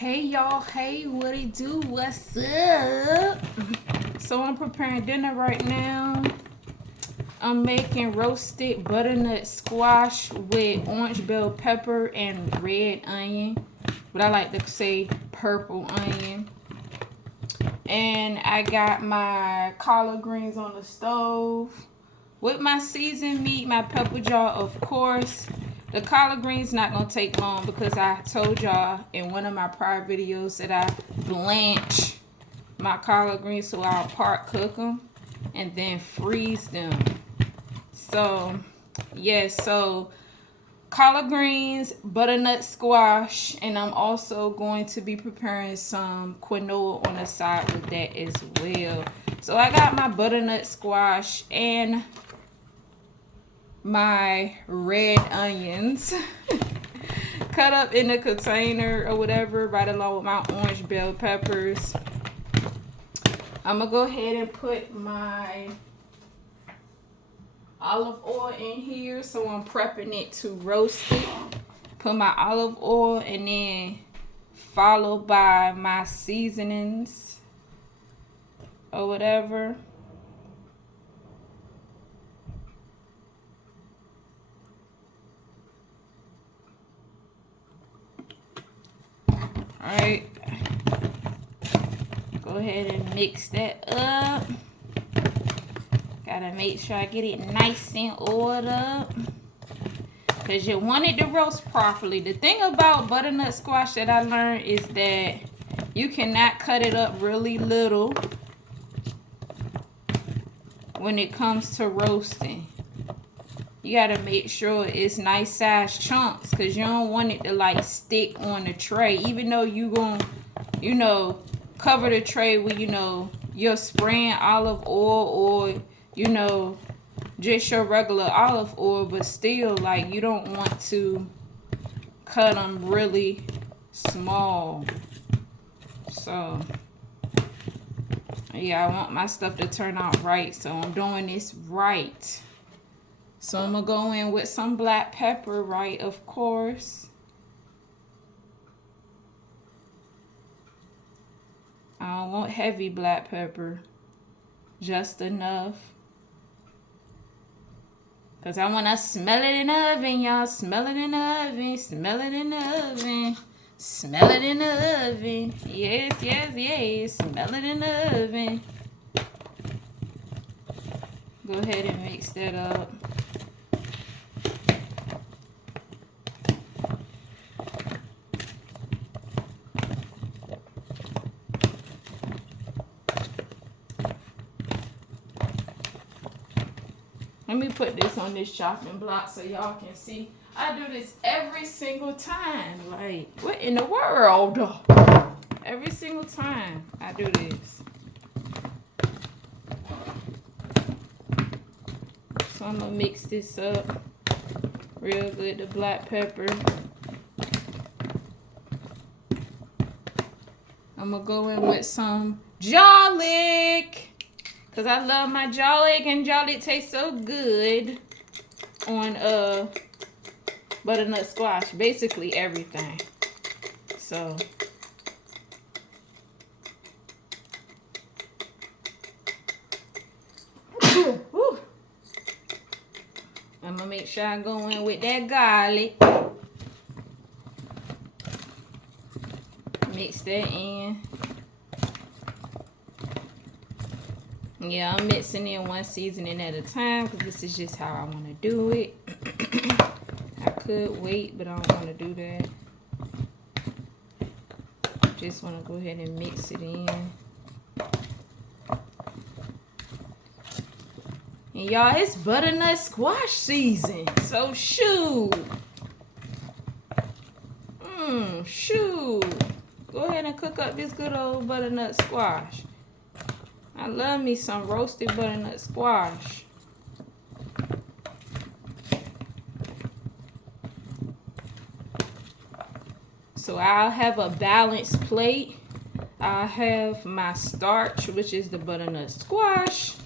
Hey y'all, hey, what it do? What's up? So I'm preparing dinner right now. I'm making roasted butternut squash with orange bell pepper and red onion, but I like to say purple onion. And I got my collard greens on the stove with my seasoned meat, my pepper jar, of course. The collard greens not gonna take long because I told y'all in one of my prior videos that I blanch my collard greens, so I'll part cook them and then freeze them. So yes, so collard greens, butternut squash, and I'm also going to be preparing some quinoa on the side with that as well. So I got my butternut squash and my red onions cut up in a container or whatever, right along with my orange bell peppers. I'm gonna go ahead and put my olive oil in here, so I'm prepping it to roast it. Put my olive oil and then followed by my seasonings or whatever. Alright, go ahead and mix that up. Gotta make sure I get it nice and oiled up, because you want it to roast properly. The thing about butternut squash that I learned is that you cannot cut it up really little when it comes to roasting. You gotta make sure it's nice sized chunks, because you don't want it to like stick on the tray. Even though you gonna, cover the tray with, you're spraying olive oil or, just your regular olive oil, but still, like, you don't want to cut them really small. So, yeah, I want my stuff to turn out right, so I'm doing this right. So I'm gonna go in with some black pepper, right, of course. I don't want heavy black pepper, just enough. Because I want to smell it in the oven, y'all. Smell it in the oven, smell it in the oven. Smell it in the oven. Yes, yes, yes. Smell it in the oven. Go ahead and mix that up. Let me put this on this chopping block so y'all can see. I do this every single time. Like, what in the world? Every single time I do this. So I'm going to mix this up real good, the black pepper. I'm going to go in with some garlic, because I love my garlic, and garlic tastes so good on butternut squash. Basically everything. So I'm gonna make sure I go in with that garlic. Mix that in. Yeah, I'm mixing in one seasoning at a time because this is just how I want to do it. I could wait, but I don't want to do that. Just want to go ahead and mix it in. And y'all, it's butternut squash season. So shoot. Shoot. Go ahead and cook up this good old butternut squash. I love me some roasted butternut squash. So I'll have a balanced plate. I'll have my starch, which is the butternut squash.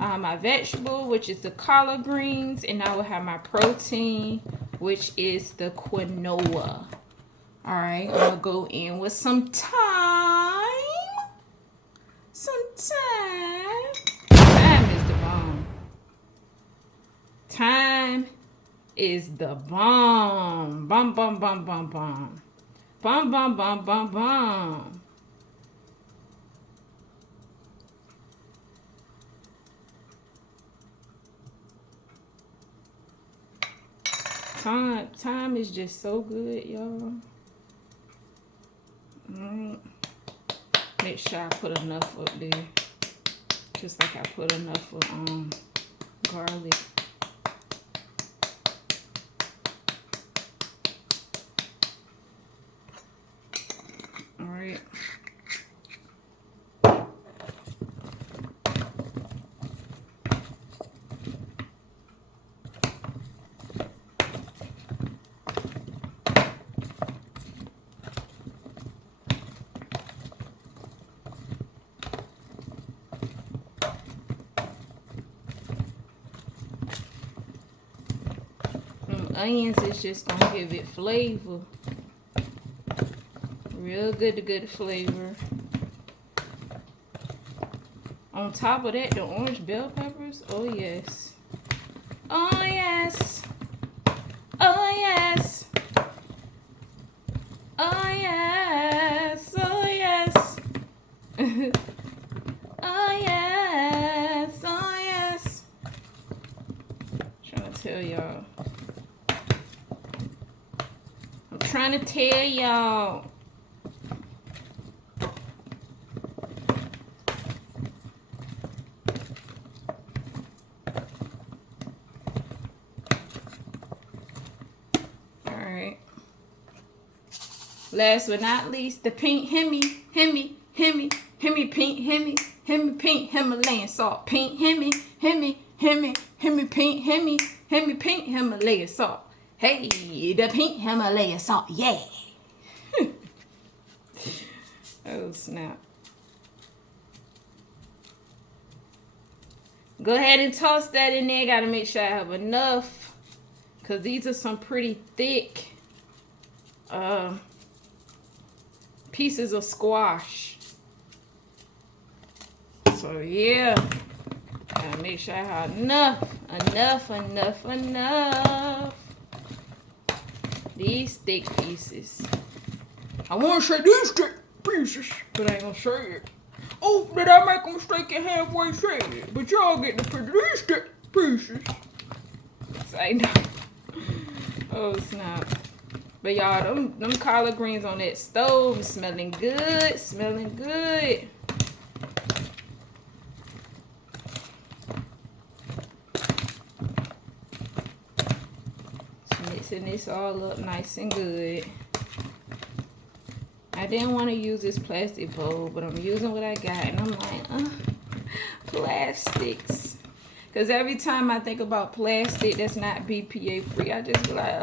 My vegetable, which is the collard greens. And I will have my protein, which is the quinoa. All right, I'm gonna go in with some thyme. Some thyme. Thyme is the bomb. Thyme is the bomb. Bum, bum, bum, bum, bum. Bum, bum, bum, bum, bum. Thyme is just so good, y'all. Make sure I put enough up there. Just like I put enough of garlic. All right. Onions is just gonna give it flavor. Real good flavor. On top of that, the orange bell peppers. Oh yes. Oh yes. Oh yes. Oh yes. Oh yes. Oh yes. Oh yes. Trying to tell y'all. Trying to tell y'all. All right. Last but not least, the pink Hemi pink Himalayan salt. Pink Hemi pink pink Himalayan salt. Hey, the pink Himalaya salt, yeah. Oh, snap. Go ahead and toss that in there. Got to make sure I have enough. Because these are some pretty thick pieces of squash. So, yeah. Got to make sure I have enough. These thick pieces. I want to say these thick pieces, but I ain't gonna say it. Oh, did I make a mistake and halfway say it? But y'all get to put these thick pieces. Say no. Oh, snap. But y'all, them collard greens on that stove smelling good. Smelling good. Mixing this all up nice and good. I didn't want to use this plastic bowl, but I'm using what I got, and I'm like, plastics. Because every time I think about plastic that's not BPA free, I just be like,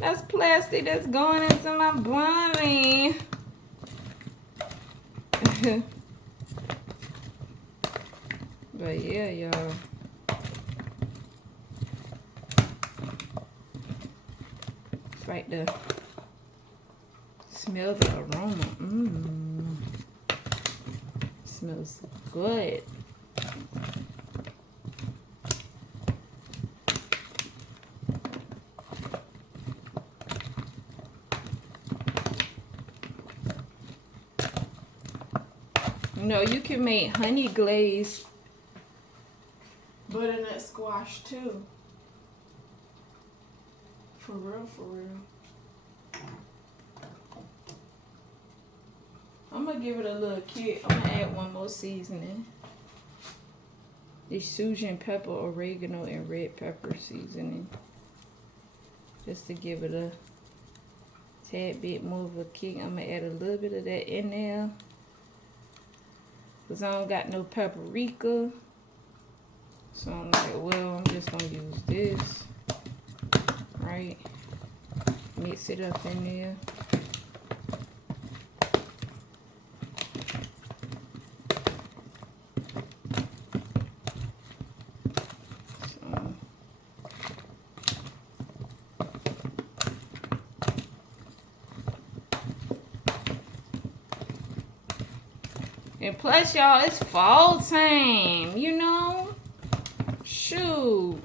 that's plastic that's going into my body. But yeah, y'all. Right there. Smell the aroma. Smells good. You know, you can make honey glazed butternut squash too. For real. I'm gonna give it a little kick. I'm gonna add one more seasoning. This Susan pepper, oregano, and red pepper seasoning. Just to give it a tad bit more of a kick. I'm gonna add a little bit of that in there. Cause I don't got no paprika. So I'm like, well, I'm just gonna use this. Right, mix it up in there. So, And plus, y'all, it's fall time, you know? Shoot.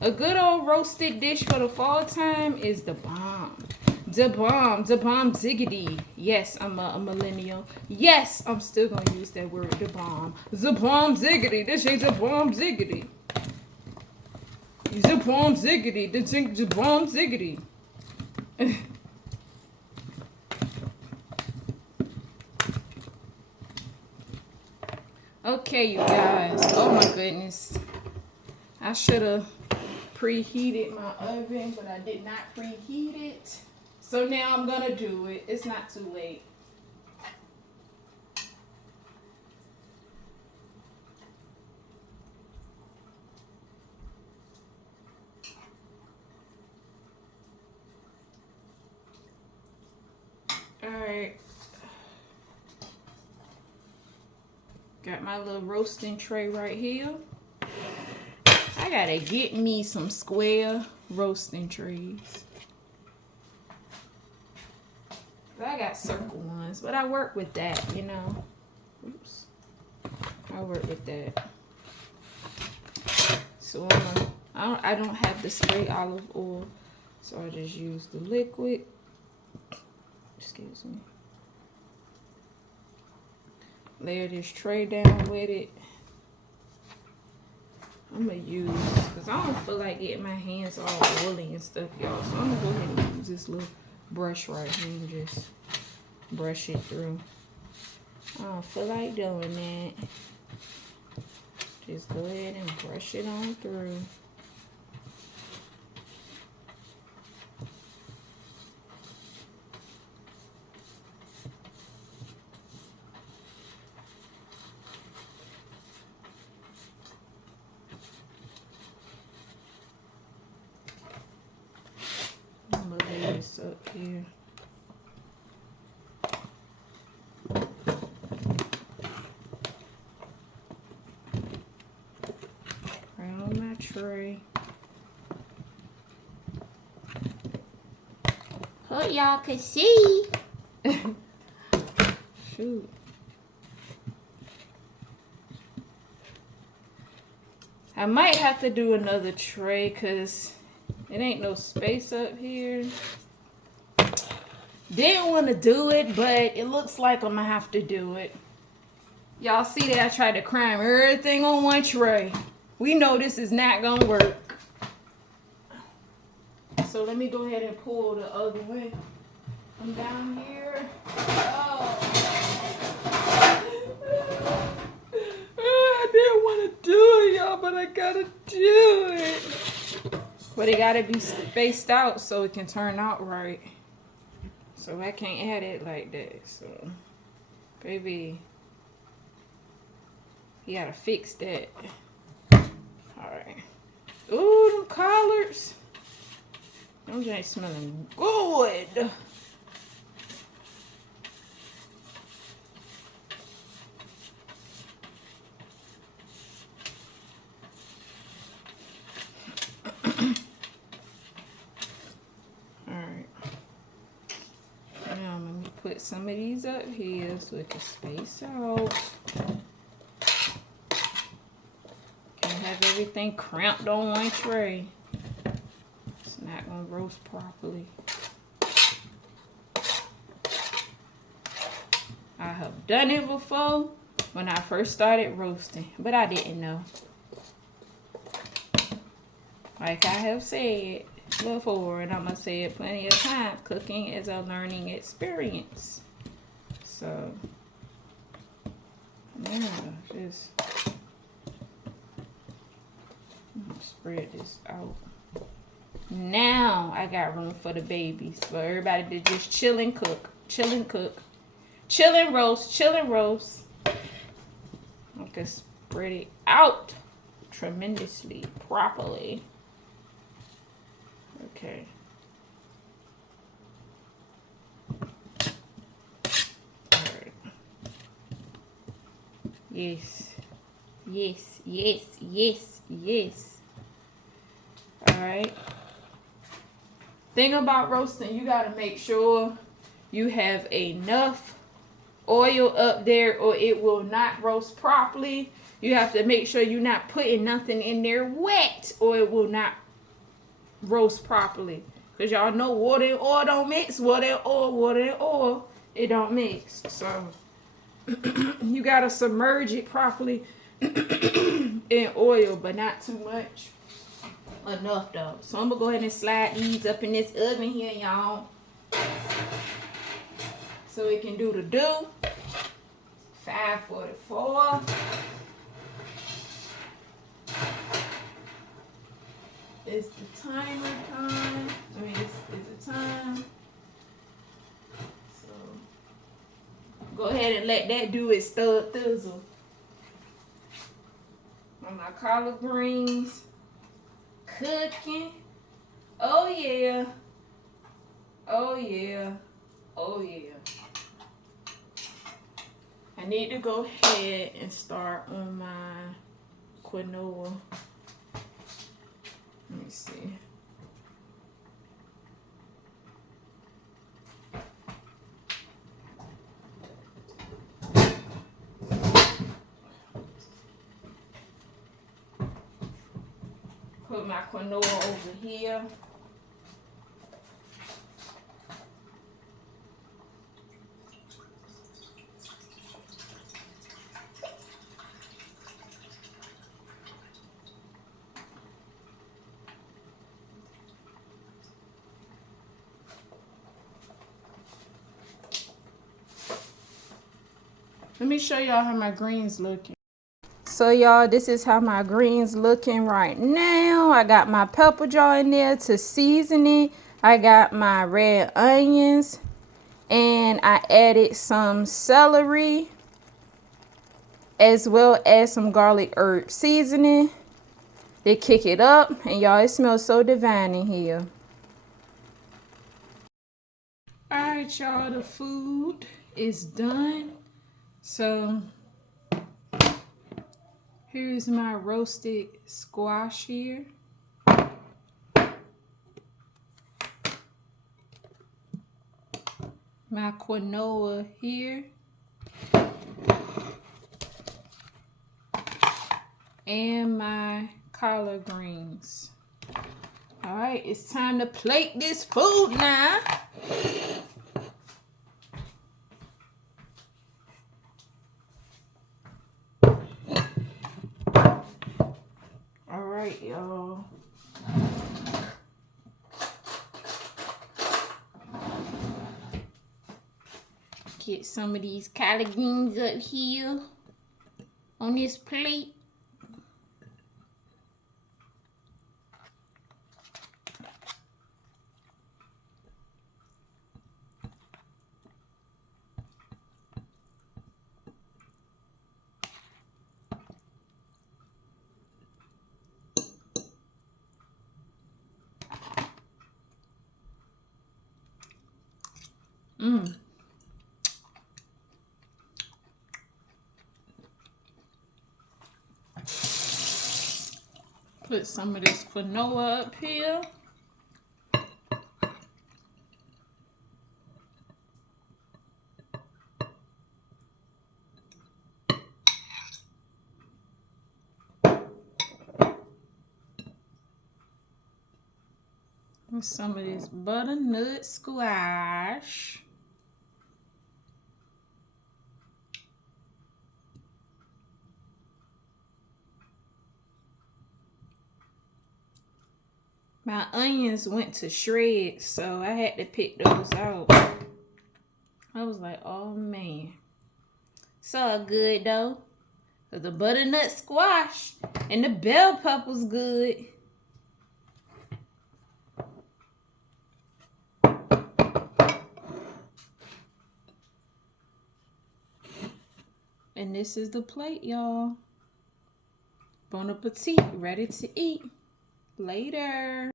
A good old roasted dish for the fall time is the bomb. The bomb ziggity. Yes, I'm a millennial. Yes, I'm still gonna use that word, the bomb ziggity. This ain't the bomb ziggity. The bomb ziggity. The bomb ziggity. Okay, you guys. Oh my goodness. I should have preheated my oven, but I did not preheat it. So now I'm gonna do it. It's not too late. Alright. Got my little roasting tray right here. I gotta get me some square roasting trays. I got circle ones, but I work with that, you know. Oops. I work with that. So I don't have the spray olive oil, so I just use the liquid. Excuse me. Layer this tray down with it. I'm gonna use, because I don't feel like getting my hands all woolly and stuff, y'all. So I'm gonna go ahead and use this little brush right here and just brush it through. I don't feel like doing that. Just go ahead and brush it on through. I'm gonna lay this up here. Tray. Hope y'all can see. Shoot. I might have to do another tray because it ain't no space up here. Didn't want to do it, but it looks like I'm gonna have to do it. Y'all see that I tried to cram everything on one tray. We know this is not gonna work. So let me go ahead and pull the other way from down here. Oh. I didn't want to do it, y'all, but I gotta do it. But it gotta be spaced out so it can turn out right. So I can't add it like that. So, baby, you gotta fix that. Alright. Ooh, them collards. Them ain't smelling good. Alright. Now let me put some of these up here so it can space out. Have everything cramped on one tray. It's not gonna roast properly. I have done it before when I first started roasting, but I didn't know. Like I have said before, and I'm gonna say it plenty of times, cooking is a learning experience. So, yeah, just spread this out. Now I got room for the babies, for everybody to just chill and cook, chill and cook, chill and roast, chill and roast. I can spread it out tremendously, properly. Okay. All right. Yes. Yes, yes, yes, yes. All right. Thing about roasting, you got to make sure you have enough oil up there or it will not roast properly. You have to make sure you're not putting nothing in there wet or it will not roast properly. Because y'all know water and oil don't mix. Water and oil, it don't mix. So you got to submerge it properly in oil, but not too much. Enough though. So I'm going to go ahead and slide these up in this oven here, y'all. So it can do the do. 544. It's the timer time. I mean, it's the time. So go ahead and let that do its thud thizzle. On my collard greens cooking. Oh yeah. Oh yeah. Oh yeah. I need to go ahead and start on my quinoa. Let me see. Put my quinoa over here. Let me show y'all how my greens looking. So y'all, this is how my greens looking right now. I got my pepper jar in there to season it. I got my red onions and I added some celery as well as some garlic herb seasoning. They kick it up and y'all, it smells so divine in here. All right, y'all, the food is done. So here's my roasted squash here. My quinoa here. And my collard greens. All right, it's time to plate this food now. All right, y'all. Get some of these collard greens up here on this plate. Put some of this quinoa up here. And some of this butternut squash. My onions went to shreds, so I had to pick those out. I was like, oh man. It's all good though. The butternut squash and the bell pepper's good. And this is the plate, y'all. Bon appetit, ready to eat. Later.